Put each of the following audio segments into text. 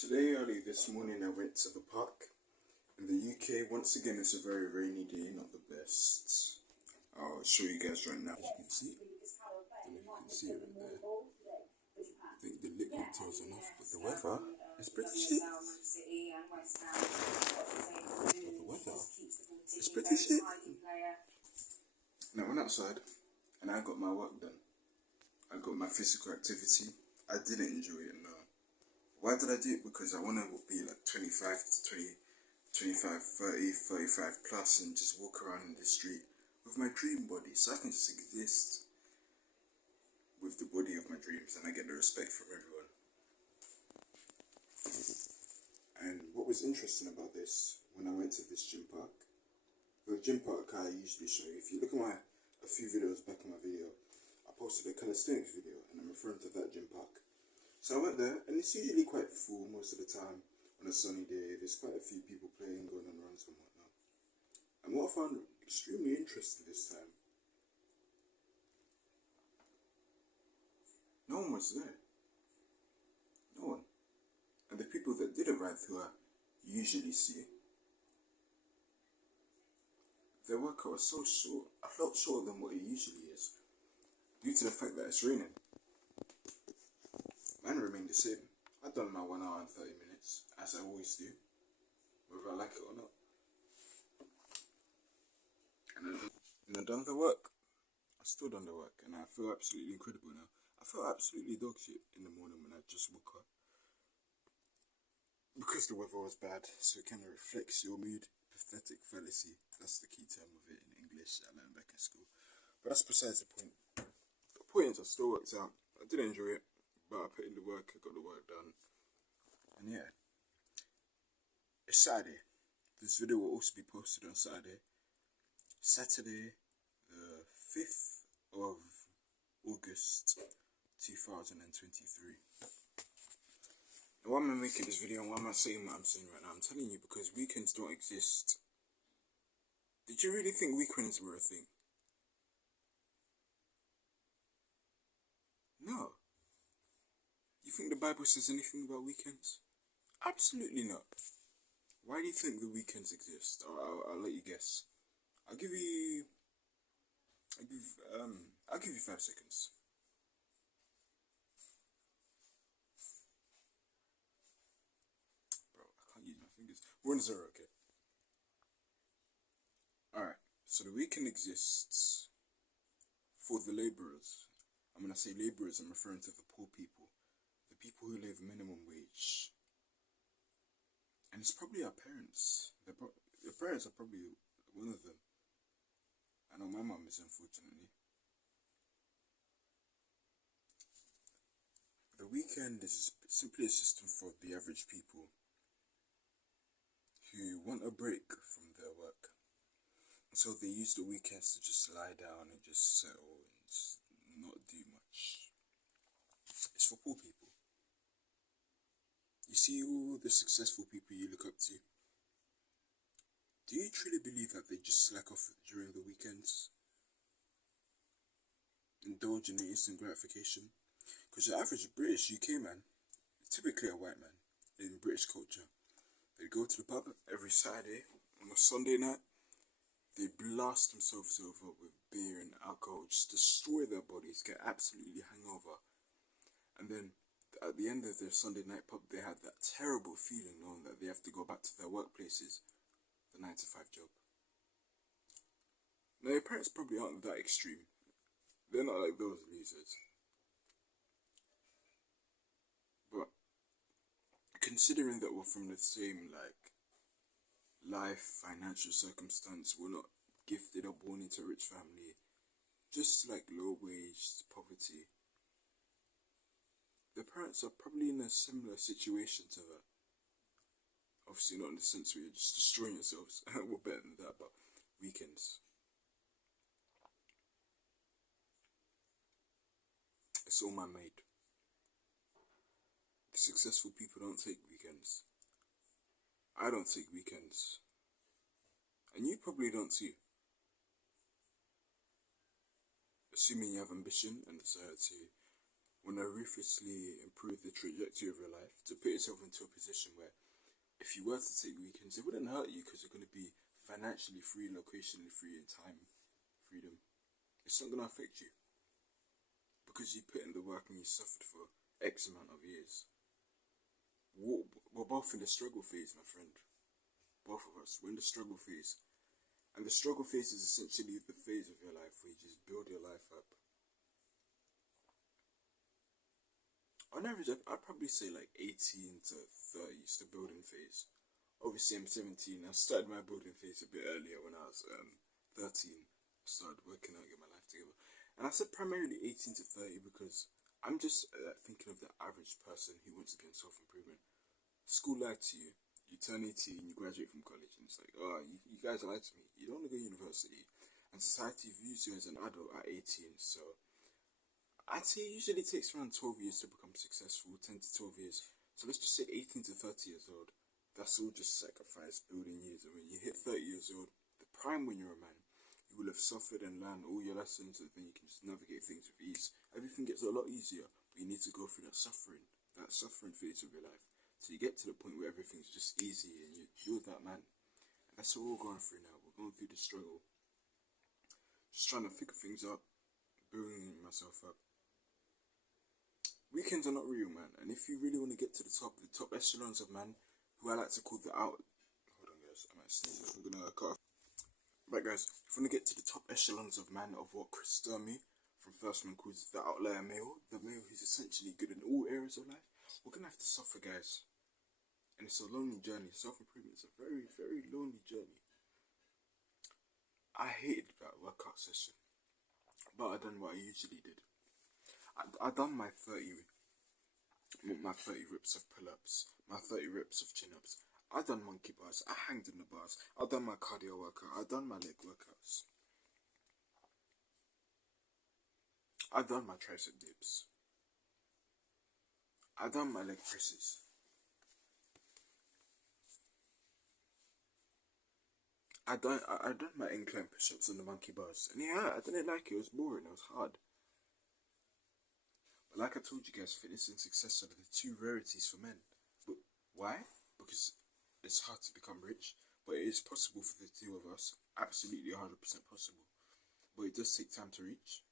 Today early this morning I went to the park. In the UK, once again it's a very rainy day, not the best. I'll show you guys right now. As you can see, and if you can see it right there, I think the liquid tells enough, but the weather is pretty shit. The weather is pretty shit. Now I went outside and I got my work done. I got my physical activity. I didn't enjoy it, no. Why did I do it? Because I want to be like 25 to 20, 25, 30, 35 plus and just walk around in the street with my dream body. So I can just exist with the body of my dreams and I get the respect from everyone. And what was interesting about this, when I went to this gym park, the gym park I usually show you, if you look at a few videos back in my video, I posted a calisthenics video and I'm referring to that gym park. So I went there and it's usually quite full most of the time on a sunny day. There's quite a few people playing, going on runs and whatnot. And what I found extremely interesting this time, no one was there. No one. And the people that did arrive who I usually see, their workout was so short. I felt shorter than what it usually is, due to the fact that it's raining. Mine remained the same. I've done my 1 hour and 30 minutes, as I always do, whether I like it or not. And I've done the work. I've still done the work, and I feel absolutely incredible now. I felt absolutely dog shit in the morning when I just woke up, because the weather was bad, so it kind of reflects your mood. Pathetic fallacy, that's the key term of it in English I learned back in school. But that's besides the point. The point is I still worked out. I did enjoy it, but I put in the work, I got the work done. And yeah, it's Saturday. This video will also be posted on Saturday, the 5th of August 2023. Now, why am I making this video and why am I saying what I'm saying right now? I'm telling you because weekends don't exist. Did you really think weekends were a thing? No. You think the Bible says anything about weekends? Absolutely not. Why do you think the weekends exist? I'll let you guess. I'll give you 5 seconds. Bro, I can't use my fingers. 1-0, okay. Alright, so the weekend exists for the labourers. And when I say labourers, I'm referring to the poor people. The people who live minimum wage. And it's probably our parents. Your parents are probably one of them. I know my mum is, unfortunately. The weekend is simply a system for the average people who want a break from their work. And so they use the weekends to just lie down and just settle and just not do much. It's for poor people. You see all the successful people you look up to. Do you truly believe that they just slack off during the weekends? Indulge in the instant gratification? Because the average British UK man, typically a white man in British culture, they go to the pub every Saturday. On a Sunday night, they blast themselves over with beer and alcohol, just destroy their bodies, get absolutely hangover. And then at the end of their Sunday night pub, they have that terrible feeling knowing that they have to go back to their workplaces, the 9-to-5 job. Now, your parents probably aren't that extreme. They're not like those losers. But considering that we're from the same life, financial circumstance, we're not gifted or born into a rich family, just like low wage, poverty, the parents are probably in a similar situation to that. Obviously not in the sense where you're just destroying yourselves. We're better than that, but weekends. It's all man-made. The successful people don't take weekends. I don't take weekends. And you probably don't too. Assuming you have ambition and desire to want to ruthlessly improve the trajectory of your life, to put yourself into a position where if you were to take weekends, it wouldn't hurt you because you're going to be financially free, locationally free, and time freedom. It's not going to affect you because you put in the work and you suffered for X amount of years. We're both in the struggle phase, my friend. Both of us, we're in the struggle phase. And the struggle phase is essentially the phase of your life where you just build your life up. On average, I'd probably say like 18 to 30 is the building phase. Obviously, I'm 17. I started my building phase a bit earlier when I was 13. I started working out, get my life together. And I said primarily 18 to 30 because I'm just thinking of the average person who wants to be in self-improvement. School lied to you. You turn 18, you graduate from college, and it's like, oh, you guys lied to me. You don't want to go to university. And society views you as an adult at 18, so I'd say it usually takes around 12 years to become successful, 10 to 12 years. So let's just say 18 to 30 years old. That's all just sacrifice, building years. And when you hit 30 years old, the prime when you're a man, you will have suffered and learned all your lessons, and then you can just navigate things with ease. Everything gets a lot easier, but you need to go through that suffering phase of your life. So you get to the point where everything's just easy and you're that man. And that's what we're going through now. We're going through the struggle. Just trying to figure things out, building myself up. Weekends are not real, man. And if you really want to get to the top echelons of man, who I like to call hold on guys, I might sneeze. I'm gonna cut off. Right guys, if you want to get to the top echelons of man, of what Chris Sturmy from First Man calls the outlier male, the male who's essentially good in all areas of life, we're gonna have to suffer, guys. And it's a lonely journey. Self-improvement is a very, very lonely journey. I hated that workout session, but I done what I usually did. I done my 30 reps of pull-ups, my 30 reps of chin-ups. I done monkey bars. I hanged in the bars. I done my cardio workout. I done my leg workouts. I done my tricep dips. I done my leg presses. I done my incline push-ups and the monkey bars. And yeah, I didn't like it. It was boring. It was hard. But like I told you guys, fitness and success are the two rarities for men. But why? Because it's hard to become rich. But it is possible for the two of us. Absolutely 100% possible. But it does take time to reach.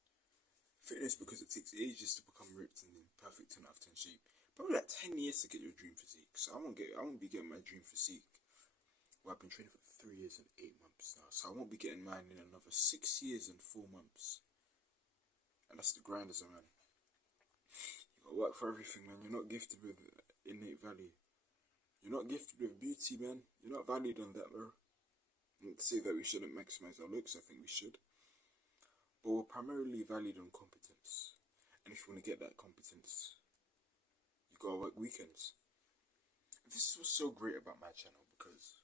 Fitness because it takes ages to become ripped and in perfect 10 out of 10 shape. Probably like 10 years to get your dream physique. So I won't be getting my dream physique. Well, I've been training for 3 years and 8 months now, so I won't be getting mine in another 6 years and 4 months. And that's the grind as a man. You gotta work for everything, man. You're not gifted with innate value. You're not gifted with beauty, man. You're not valued on that, bro. Not to say that we shouldn't maximize our looks, I think we should. But we're primarily valued on competence. And if you want to get that competence, you gotta work weekends. And this is what's so great about my channel, because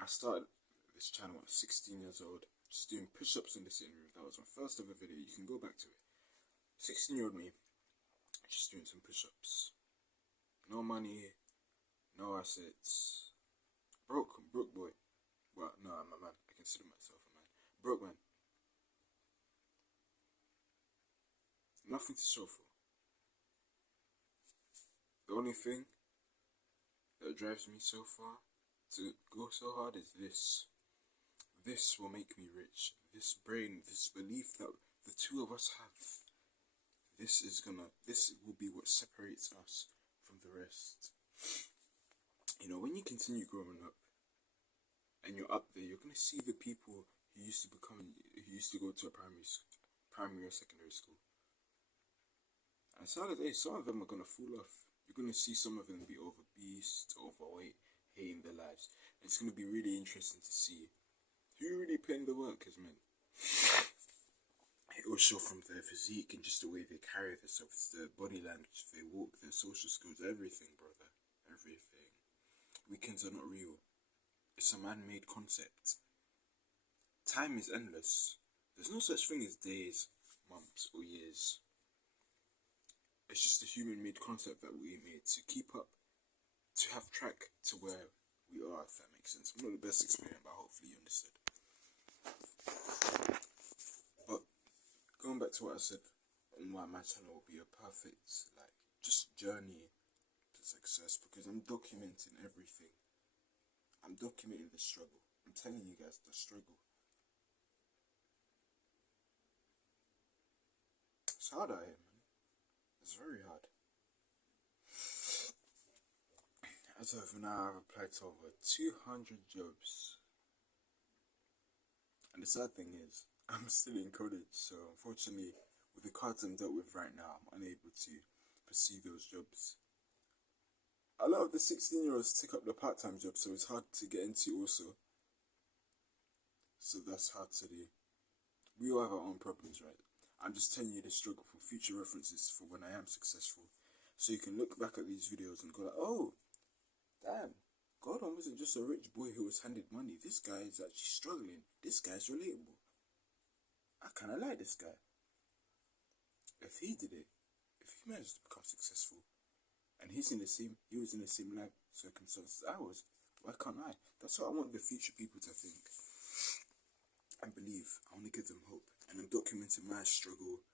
I started this channel at 16 years old, just doing push-ups in the sitting room. That was my first ever video. You can go back to it. 16-year-old me, just doing some push-ups. No money, no assets. Broke boy. Well, no, I'm a man. I consider myself a man. Broke man. Nothing to show for. The only thing that drives me so far to go so hard is this. This will make me rich. This brain, this belief that the two of us have. This will be what separates us from the rest. You know, when you continue growing up and you're up there, you're gonna see the people who used to go to a primary or secondary school. And some of them are gonna fall off. You're gonna see some of them be obese, overweight, hating their lives. And it's gonna be really interesting to see who really put in the work as men. It will show from their physique and just the way they carry themselves, their body language, they walk, their social skills, everything, brother. Everything. Weekends are not real. It's a man-made concept. Time is endless. There's no such thing as days, months, or years. It's just a human-made concept that we made to keep up, to have track to where we are, if that makes sense. I'm not the best explainer, but hopefully you understood. But going back to what I said, and why my channel will be a perfect, like, just journey to success, because I'm documenting everything. I'm documenting the struggle. I'm telling you guys the struggle. It's hard out here, man. It's very hard. As of now, I've applied to over 200 jobs. And the sad thing is, I'm still in college, so unfortunately, with the cards I'm dealt with right now, I'm unable to pursue those jobs. A lot of the 16-year-olds take up the part-time job, so it's hard to get into also. So that's hard to do. We all have our own problems, right? I'm just telling you the struggle for future references for when I am successful. So you can look back at these videos and go like, oh, damn, Gordon wasn't just a rich boy who was handed money. This guy is actually struggling. This guy's relatable. I kind of like this guy. If he did it, if he managed to become successful, and he was in the same life circumstances I was, why can't I? That's what I want the future people to think and believe. I want to give them hope, and I'm documenting my struggle,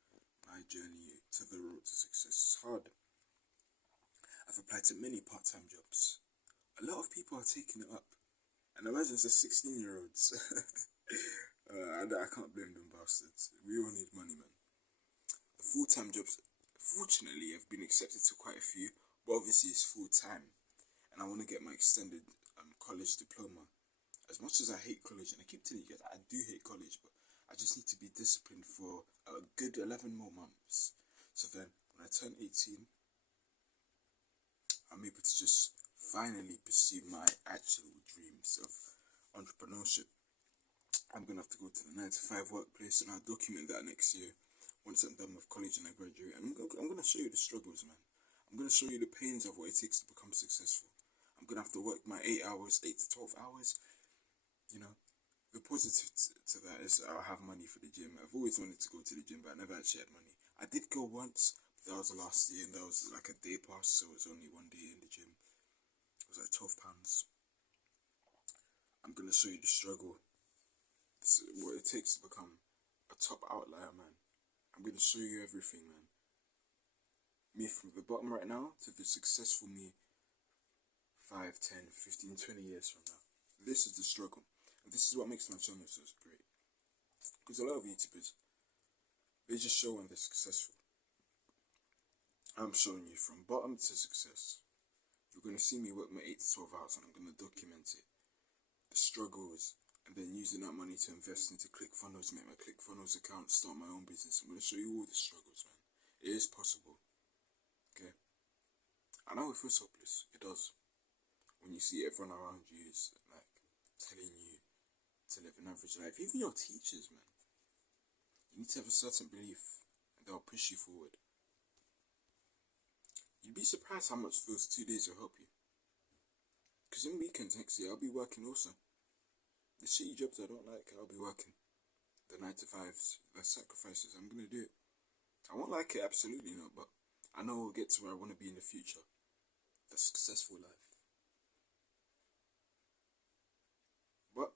my journey to the road to success. It's hard. I've applied to many part-time jobs. A lot of people are taking it up, and imagine it's the 16-year-olds. And I can't blame them bastards. We all need money, man. The full-time jobs, fortunately, I've been accepted to quite a few, but obviously it's full-time, and I want to get my extended college diploma. As much as I hate college, and I keep telling you guys, I do hate college, but I just need to be disciplined for a good 11 more months. So then, when I turn 18, I'm able to just finally pursue my actual dreams of entrepreneurship. I'm going to have to go to the 9-to-5 workplace, and I'll document that next year once I'm done with college and I graduate. And I'm going to show you the struggles, man. I'm going to show you the pains of what it takes to become successful. I'm going to have to work my 8 to 12 hours. You know, the positive to that is I'll have money for the gym. I've always wanted to go to the gym, but I never actually had money. I did go once, but that was the last year, and that was like a day pass, so it was only one day in the gym. It was like £12. I'm going to show you the struggle. This is what it takes to become a top outlier, man. I'm going to show you everything, man. Me from the bottom right now to the successful me 5, 10, 15, 20 years from now. This is the struggle. And this is what makes my channel so great. Because a lot of YouTubers, they just show when they're successful. I'm showing you from bottom to success. You're going to see me work my 8 to 12 hours, and I'm going to document it. The struggles, and then using that money to invest into ClickFunnels, make my ClickFunnels account, start my own business. I'm going to show you all the struggles, man. It is possible. Okay? I know it feels hopeless. It does. When you see everyone around you is like telling you to live an average life. Even your teachers, man. You need to have a certain belief, and they'll push you forward. You'd be surprised how much those 2 days will help you. Because in weekends next year, I'll be working also. The shitty jobs I don't like, I'll be working. The 9-to-5s, the sacrifices, I'm going to do it. I won't like it, absolutely not, but I know I'll get to where I want to be in the future. The successful life. But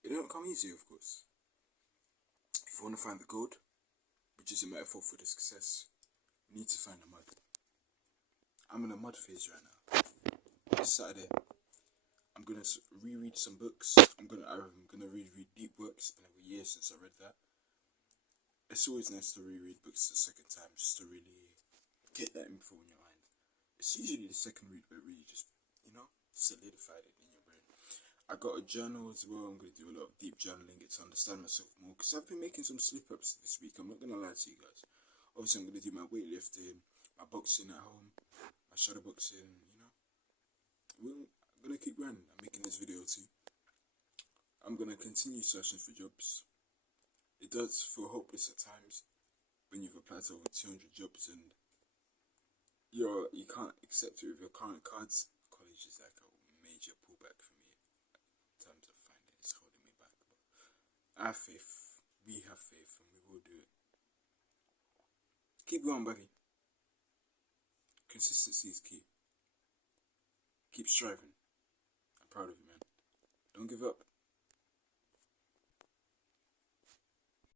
it don't come easy, of course. If you want to find the gold, which is a metaphor for the success, you need to find the mud. I'm in a mud phase right now. This Saturday, I'm gonna reread some books. I'm gonna reread deep works. It's been a year since I read that. It's always nice to reread books the second time, just to really get that info in your mind. It's usually the second read that really just, solidified it in your brain. I got a journal as well. I'm gonna do a lot of deep journaling, get to understand myself more, because I've been making some slip-ups this week. I'm not gonna lie to you guys. Obviously, I'm gonna do my weightlifting, my boxing at home, my shadow boxing. I'm gonna keep running. I'm making this video too. I'm gonna continue searching for jobs. It does feel hopeless at times when you've applied to over 200 jobs and you can't accept it with your current cards. College is like a major pullback for me in terms of finding. It's holding me back. But I have faith. We have faith, and we will do it. Keep going, buddy. Consistency is key. Keep striving. I'm proud of you, man. Don't give up.